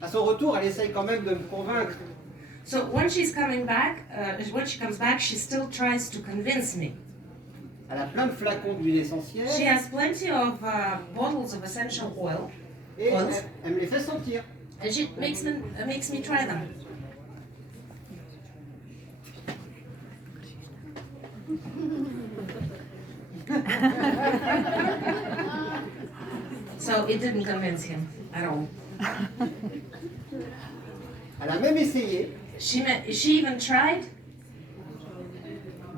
À son retour, elle essaye quand même de me convaincre. So when she comes back, she still tries to convince me. Elle a plein de flacons d'huile essentielle. She has plenty of bottles of essential oil. Et elle me les fait sentir. And she makes me try them. So it didn't convince him at all. Elle a même essayé She even tried.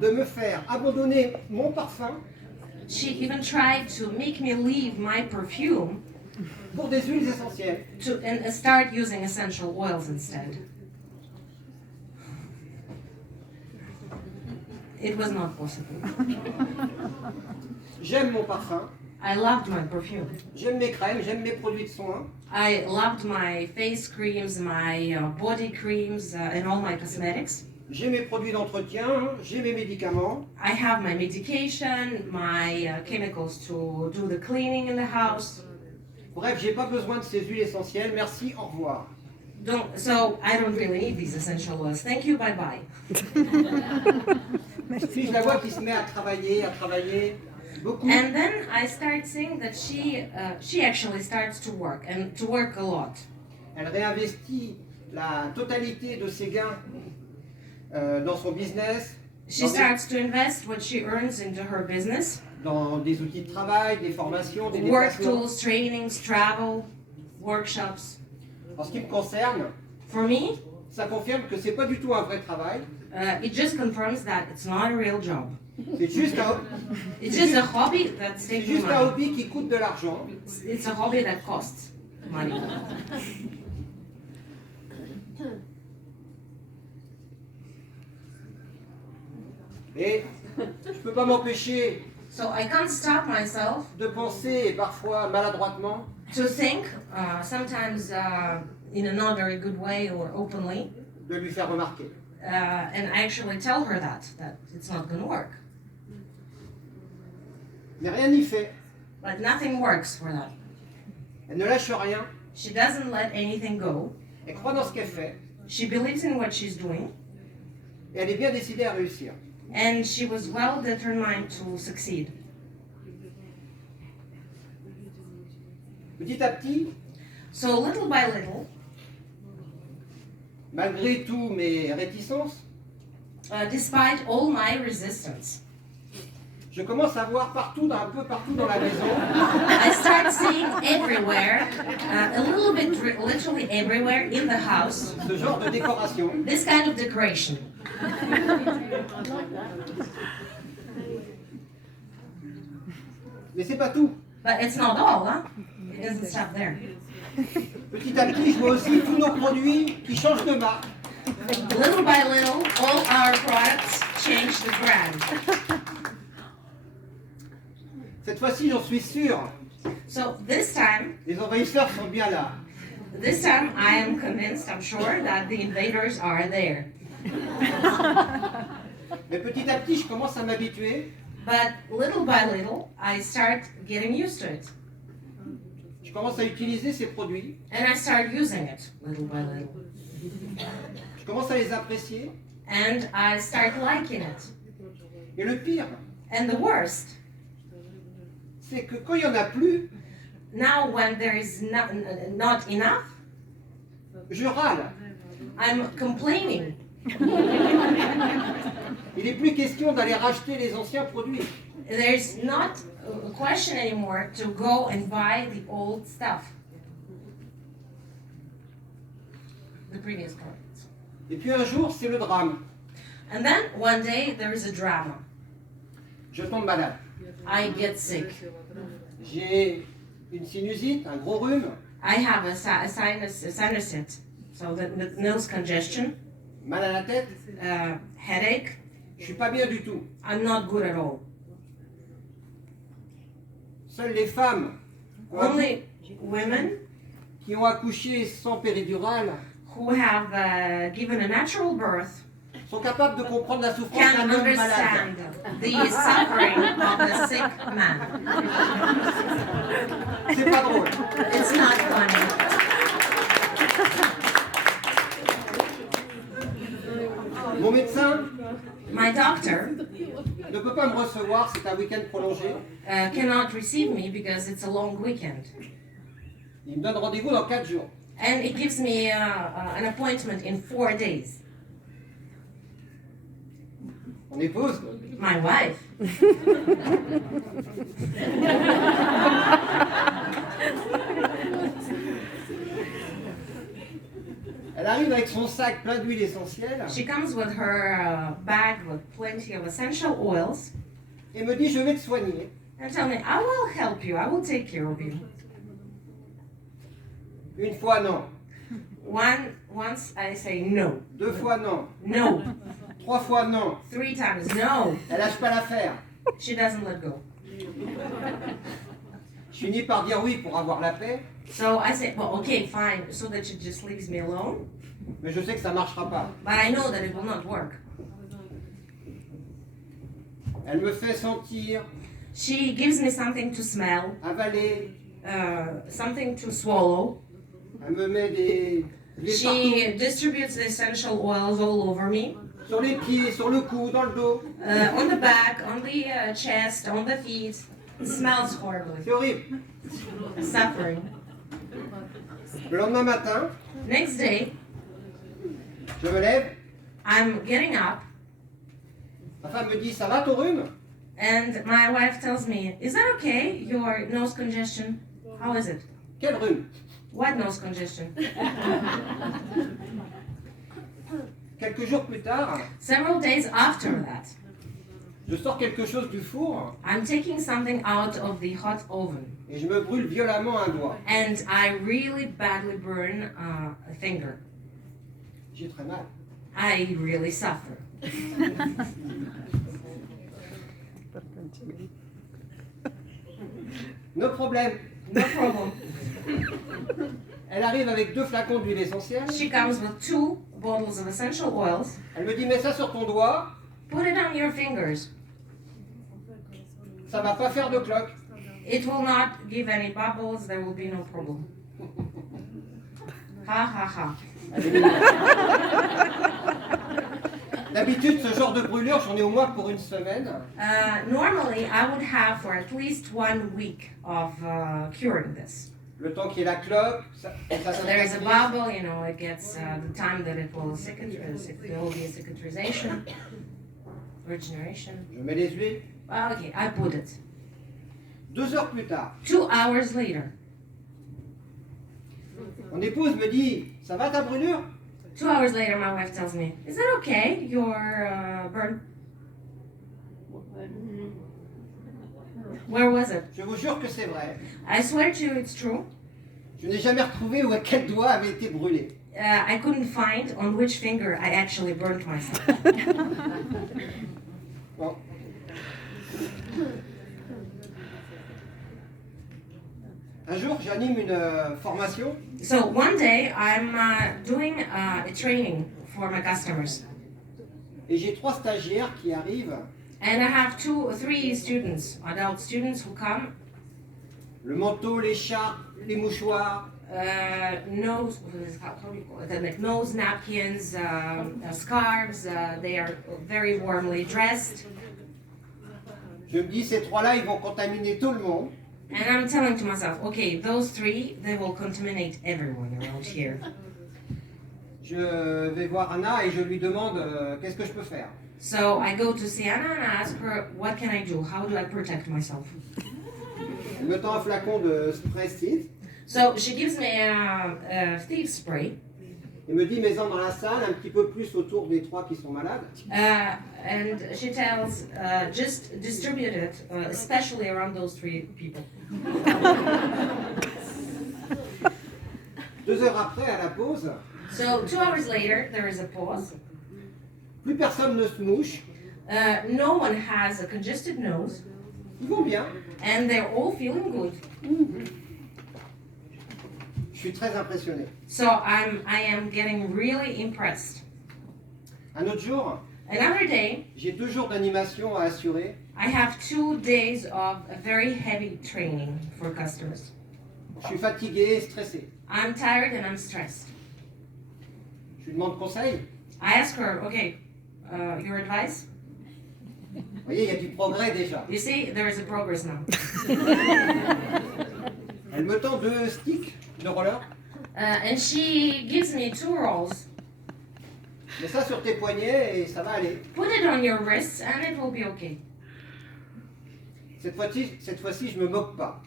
De me faire abandonner mon parfum. She even tried to make me leave my perfume pour des huiles essentielles. And start using essential oils instead. It was not possible. J'aime mon parfum. I loved my perfume. J'aime mes crèmes, j'aime mes produits de soins. I loved my face creams, my body creams, and all my cosmetics. J'ai mes produits d'entretien, j'ai mes médicaments. I have my medication, my chemicals to do the cleaning in the house. Bref, j'ai pas besoin de ces huiles essentielles. Merci, au revoir. So I don't really need these essential oils. Thank you, bye bye. Puis je la vois qui se met à travailler beaucoup. And then I start seeing that she actually starts to work and to work a lot. Elle réinvestit la totalité de ses gains dans son business. She starts to invest what she earns into her business. Dans des outils de travail, des formations, des work déplacements. tools, trainings, travel, workshops. En ce qui me concerne, For me, ça confirme que c'est pas du tout un vrai travail. It just confirms that it's not a real job. C'est juste It's just a hobby that's c'est taking juste un money. hobby qui coûte de l'argent. It's a hobby that costs money. Et je peux pas m'empêcher So I can't stop myself de penser, parfois maladroitement, to think, sometimes in a not very good way or openly, de lui faire remarquer. and I actually tell her that it's not going to work. Mais rien n'y fait. But nothing works for that. Elle ne lâche rien. She doesn't let anything go. Elle croit dans ce qu'elle fait. She believes in what she's doing. Et elle est bien décidée à réussir. And she was well determined to succeed. Petit à petit, So little by little, malgré tous mes réticences, despite all my resistance, je commence à voir un peu partout dans la maison, I start seeing everywhere, a little bit, literally everywhere in the house, ce genre de décoration. this kind of decoration. Mais c'est pas tout. But it's not all, huh? It doesn't stop there. Petit à petit, je vois aussi tous nos produits qui changent de marque. Little by little, all our products change the brand. Cette fois-ci, j'en suis sûr, So this time les envahisseurs sont bien là. I am convinced, I'm sure, that the invaders are there. Mais petit à petit, je commence à m'habituer. But little by little, I start getting used to it. Je commence à utiliser ces produits. And I start using it little by little. Je commence à les apprécier. And I start liking it. Et le pire, And the worst, c'est que quand il n'y en a plus, now when there is not enough, je râle. I'm complaining. Il n'est plus question d'aller racheter les anciens produits. There's not a question anymore to go and buy the old stuff. The previous products. Et puis un jour, c'est le drame. And then one day there is a drama. Je tombe malade. I get sick. J'ai une sinusite, un gros rhume, I have a sinusite, so the nose congestion, mal à la tête. headache. Je suis pas bien du tout. I'm not good at all. Seules les femmes Only women qui ont accouché sans péridurale who have given a natural birth sont capables de comprendre la souffrance can d'un homme understand malade. the suffering of the sick man. C'est pas drôle. It's not funny. My doctor ne peut pas me recevoir, c'est un week-end prolongé. cannot receive me because it's a long weekend. Il me donne rendez-vous dans 4 jours. And it gives me an appointment in 4 days. Mon épouse, My wife. elle arrive avec son sac plein d'huile essentielle She comes with her bag with plenty of essential oils et me dit je vais te soigner. and tell me, I will help you, I will take care of you. Une fois non, Once I say no, 2 fois non, no, 3 fois non. 3 times no, Elle lâche pas l'affaire. she doesn't let go. Je finis par dire oui pour avoir la paix, So I say, well, okay, fine, so that she just leaves me alone. mais je sais que ça marchera pas. But I know that it will not work. Elle me fait sentir, She gives me something to smell, avaler, something to swallow. elle me met des huiles partout, She distributes the essential oils all over me, sur les pieds, sur le cou, dans le dos. on the back, on the chest, on the feet. It smells horribly. C'est horrible. Suffering. Le lendemain matin, Next day, je me lève, I'm getting up, ma femme me dit ça va ton rhume? and my wife tells me, is that okay, your nose congestion? How is it? Quel rhume? What nose congestion? Quelques jours plus tard, Several days after that, je sors quelque chose du four I'm taking something out of the hot oven, et je me brûle violemment un doigt. and I really badly burn a finger. J'ai très mal. I really suffer. No problème. No problem. Elle arrive avec 2 flacons d'huile essentielle. She comes with 2 bottles of essential oils. Elle me dit mets ça sur ton doigt, Put it on your fingers. ça va pas faire de cloque. It will not give any bubbles. There will be no problem. Ha ha ha. D'habitude, ce genre de brûlure, j'en ai au moins pour une semaine. Normally, I would have for at least 1 week of curing this. Le temps qu'il y ait la cloque, ça So there is a bubble, you know, it gets the time that it will cicatrize, there will be a cicatrization, regeneration. Je mets les huiles. Okay, I put it. 2 heures plus tard, 2 hours later, mon épouse me dit ça va ta brûlure? 2 hours later, my wife tells me, is that okay, your burn? Where was it? Je vous jure que c'est vrai. I swear to you, it's true. Je n'ai jamais retrouvé où quel doigt avait été brûlé. I couldn't find on which finger I actually burnt myself. Bon. Un jour, j'anime une formation So one day, I'm doing a training for my customers. et j'ai 3 stagiaires qui arrivent. And I have 2 or 3 students, adult students who come, Le manteau, l'écharpe, les mouchoirs. nose, how do you call it? Like nose napkins, scarves, they are very warmly dressed. Je me dis, ces 3-là, ils vont contaminer tout le monde. And I'm telling to myself, okay, those 3, they will contaminate everyone around here. Je vais voir Anna et je lui demande qu'est-ce que je peux faire. So I go to Sienna and I ask her, what can I do? How do I protect myself? Elle me tend un flacon de spray Steve So she gives me a thief spray, et me dit, mets-en dans la salle, un petit peu plus autour des 3 qui sont malades. and she tells, just distribute it, especially around those 3 people. 2 heures après, à la pause, So 2 hours later, there is a pause. plus personne ne se mouche. No one has a congested nose, Ils vont bien. and they're all feeling good. Je suis très impressionné. So I am getting really impressed. Un autre jour, Another day, j'ai 2 jours d'animation à assurer. I have 2 days of a very heavy training for customers. Je suis fatigué et stressé. I'm tired and I'm stressed. Je lui demande conseil. I ask her, okay, your advice? Vous voyez, il y a du progrès déjà. You see, there is a progress now. Elle me tend 2 sticks de roller. And she gives me 2 rolls. Mets ça sur tes poignets et ça va aller. Put it on your wrists and it will be okay. Cette fois-ci, je me moque pas.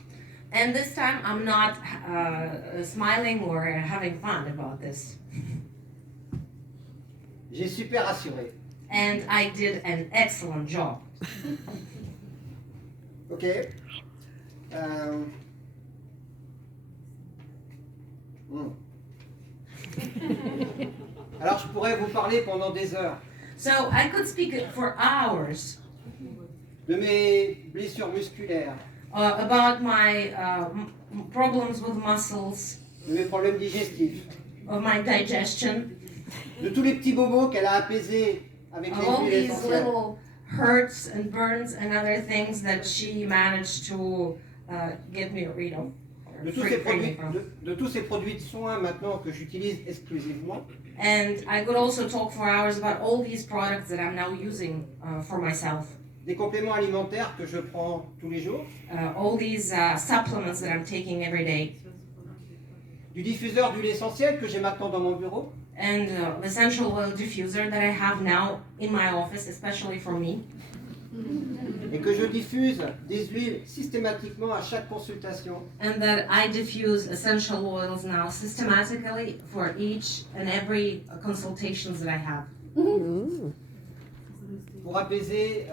And this time I'm not smiling or having fun about this. J'ai super assuré. And I did an excellent job. Ok. Alors je pourrais vous parler pendant des heures So I could speak for hours de mes blessures musculaires, about my problems with muscles, de mes problèmes digestifs, of my digestion, de tous les petits bobos qu'elle a apaisés avec les all huiles these essentielles. little hurts and burns and other things that she managed to get me rid of. De tous, de tous ces produits de soins maintenant que j'utilise exclusivement. And I could also talk for hours about all these products that I'm now using for myself. Des compléments alimentaires que je prends tous les jours. All these supplements that I'm taking every day. Du diffuseur d'huile essentielle que j'ai maintenant dans mon bureau. And the essential oil diffuser that I have now in my office, especially for me. Et que je diffuse des huiles systématiquement à chaque consultation. And that I diffuse essential oils now systematically for each and every consultations that I have. Pour apaiser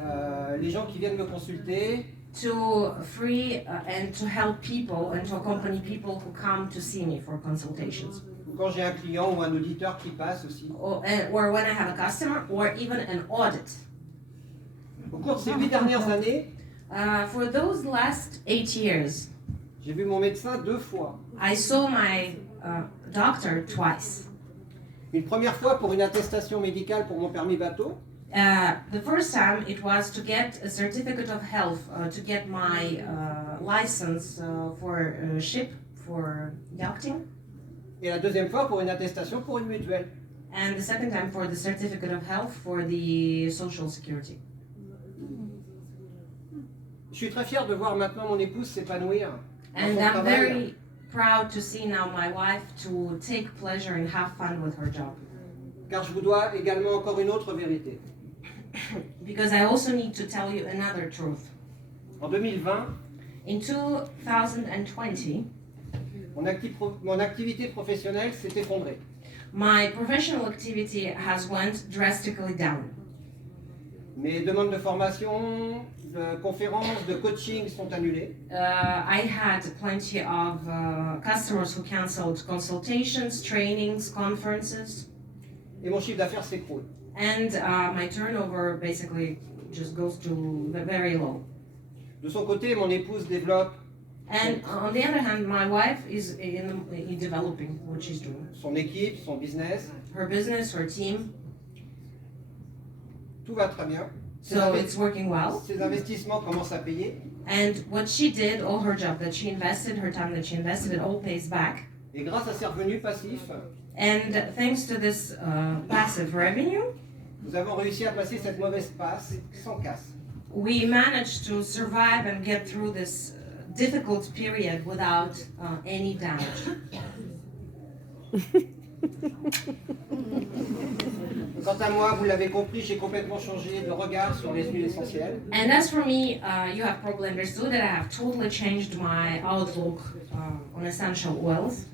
les gens qui viennent me consulter. To free and to help people and to accompany people who come to see me for consultations. Ou quand j'ai un client ou un auditeur qui passe aussi. Or when I have a customer or even an audit. Au cours de ces 8 dernières années, for those last 8 years, j'ai vu mon médecin 2 fois. I saw my doctor twice. Une première fois pour une attestation médicale pour mon permis bateau. The first time it was to get a certificate of health, to get my license for ship, for yachting. Et la deuxième fois pour une attestation pour une mutuelle. And the second time for the certificate of health for the social security. Je suis très fier de voir maintenant mon épouse s'épanouir dans And son I'm travail. very proud to see now my wife to take pleasure and have fun with her job. Car je vous dois également encore une autre vérité. Because I also need to tell you another truth. En 2020, In 2020, mon activité professionnelle s'est effondrée. my professional activity has went drastically down. Mes demandes de formation, de conférences, de coaching sont annulées. I had plenty of customers who canceled consultations, trainings, conferences, Et mon chiffre d'affaires s'écroule. and my turnover basically just goes to very low. De son côté, mon épouse développe And on the other hand, my wife is in developing what she's doing. son équipe, son business. Her business, her team, Tout va très bien. so it's working well. Ses investissements commencent à payer. And what she did, all her job that she invested, her time that she invested, it all pays back. Et grâce à ses revenus passifs, And thanks to this passive revenue, nous avons réussi à passer cette mauvaise passe sans casse. we managed to survive and get through this difficult period without any damage. Quant à moi, vous l'avez compris, j'ai complètement changé de regard sur les huiles essentielles. And as for me, you have probably understood that I have totally changed my outlook on essential oils.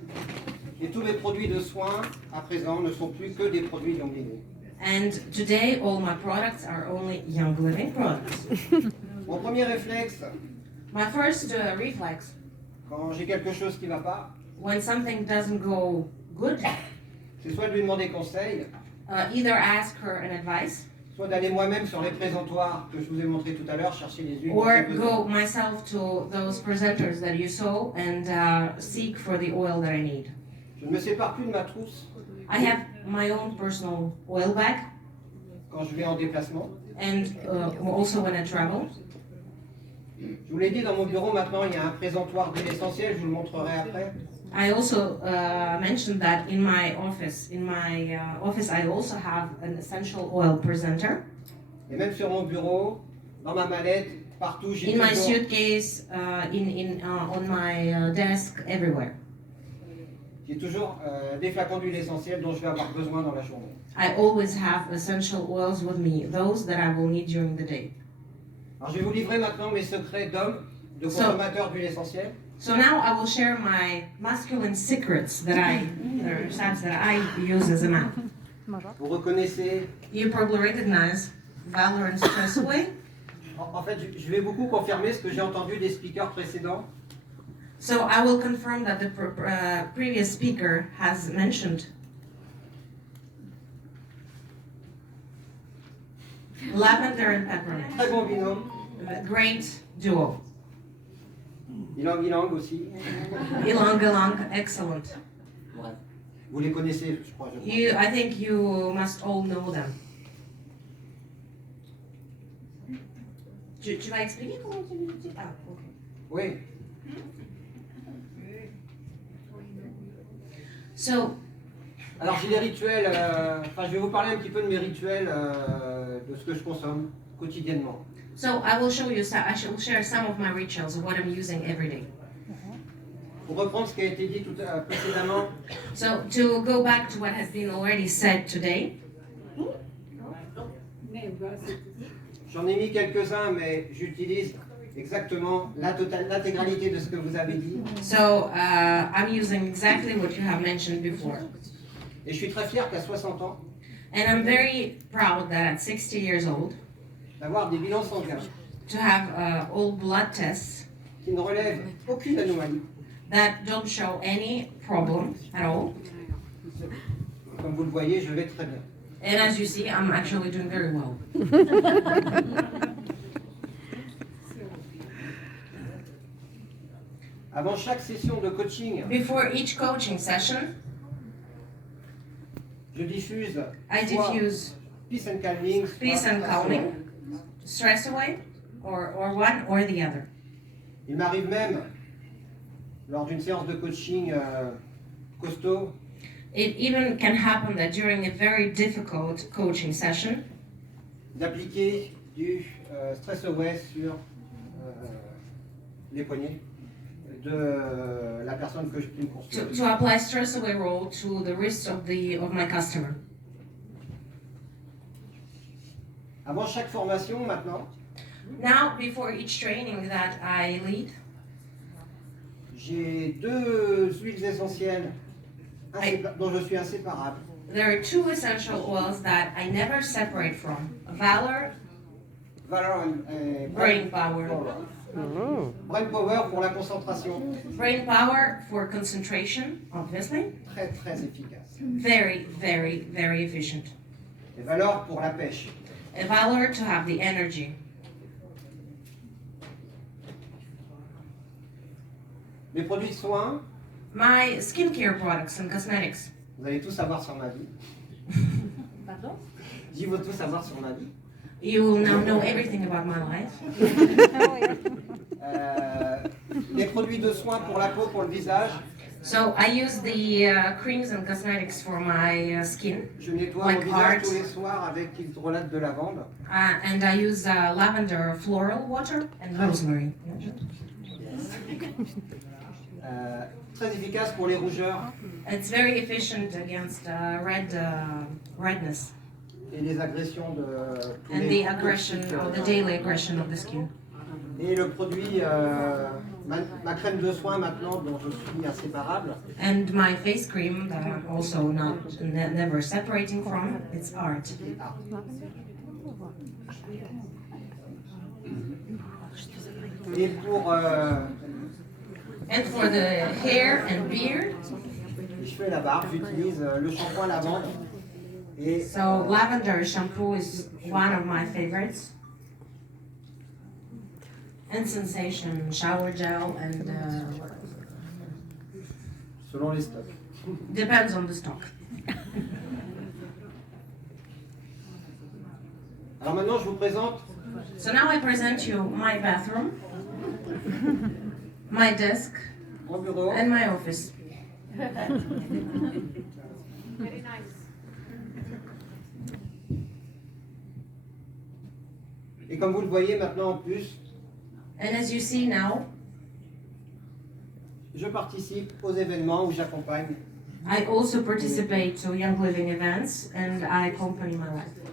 Et tous mes produits de soins, à présent, ne sont plus que des produits Young Living. And today, all my products are only Young Living products. Mon premier réflexe, My first reflex, quand j'ai quelque chose qui ne va pas, when something doesn't go good, c'est soit de lui demander conseil, either ask her an advice, soit d'aller moi-même sur les présentoirs que je vous ai montré tout à l'heure, chercher les huiles. or dont j'ai besoin. go myself to those presenters that you saw and seek for the oil that I need. Je ne me sépare plus de ma trousse I have my own personal oil bag, quand je vais en déplacement. and also when I travel. Je vous l'ai dit, dans mon bureau maintenant, il y a un présentoir d'huile essentielle, je vous le montrerai après. I also mentioned that in my office. In my office, I also have an essential oil presenter. Et même sur mon bureau, dans ma mallette, partout, j'ai In my toujours, suitcase, on my desk, everywhere. Des flacons d'huile essentielle dont je vais avoir besoin dans la journée. I always have essential oils with me, those that I will need during the day. Alors je vais vous livrer maintenant mes secrets d'homme, de consommateur d'huile essentielle. So now I will share my masculine secrets that I use as a man. Vous reconnaissez. You probably recognize valor and stress away. En fait, je vais beaucoup confirmer ce que j'ai entendu des speakers précédents. So I will confirm that the previous speaker has mentioned lavender and peppermint. Très bon binôme. A great duo. Ylang aussi. Ylang, excellent. Bref. Vous les connaissez, je crois. I think you must all know them. Tu vas expliquer comment tu dis? Ah, ok. Oui. So, alors j'ai des rituels, je vais vous parler un petit peu de mes rituels, de ce que je consomme quotidiennement. So I will show you, I shall share some of my rituals of what I'm using every day. Pour reprendre ce qui a été dit précédemment. So to go back to what has been already said today. J'en ai mis quelques-uns, mais j'utilise exactement l'intégralité de ce que vous avez dit. So I'm using exactly what you have mentioned before. Et je suis très fier qu'à 60 ans, And I'm very proud that at 60 years old, d'avoir des bilans sanguins to have all blood tests qui ne relèvent aucune anomalie. that don't show any problem at all. Comme vous le voyez, je vais très bien. And as you see, I'm actually doing very well. Avant chaque session de coaching, Before each coaching session, je diffuse I diffuse peace and calming, peace and calming, stress away, or one or the other. Il m'arrive même, lors d'une séance de coaching costaud, It even can happen that during a very difficult coaching session, d'appliquer du stress away sur les poignets de la personne que je me consulte. to apply stress away roll to the wrist of my customer. Avant chaque formation, maintenant, Now, before each training that I lead, j'ai 2 huiles essentielles dont je suis inséparable. there are 2 essential oils that I never separate from: Valor, Valor and brain power. Brain power pour la concentration, Brain power for concentration, obviously. très très efficace. Very, very, very efficient. Et Valor pour la pêche. A Valor to have the energy. Mes produits de soins, My skincare products and cosmetics. vous allez tout savoir sur ma vie. Pardon? Je veux tout savoir sur ma vie. You will now know everything about my life. Les produits de soins pour la peau, pour le visage. So I use the creams and cosmetics for my skin, Je nettoie Like mon visage heart. tous les soirs avec hydrolat de lavande. and I use lavender floral water and rosemary. Très efficace pour les rougeurs It's very efficient against redness et les agressions de tous and les the aggression or the daily aggression of the skin. Et le produit, ma crème de soin maintenant dont je suis inséparable, And my face cream that I'm also never separating from, it's art. Et pour And for the hair and beard, les cheveux et la barbe, j'utilise le shampoing lavande. Et so lavender shampoo is one of my favorites. And sensation shower gel and selon les stocks. depends on the stock. Alors maintenant, je vous présente So now I present you my bathroom, my desk, mon bureau, and my office. Very nice. Et comme vous le voyez maintenant en plus, And as you see now, je participe aux événements où j'accompagne. I also participate to Young Living events and I accompany my wife.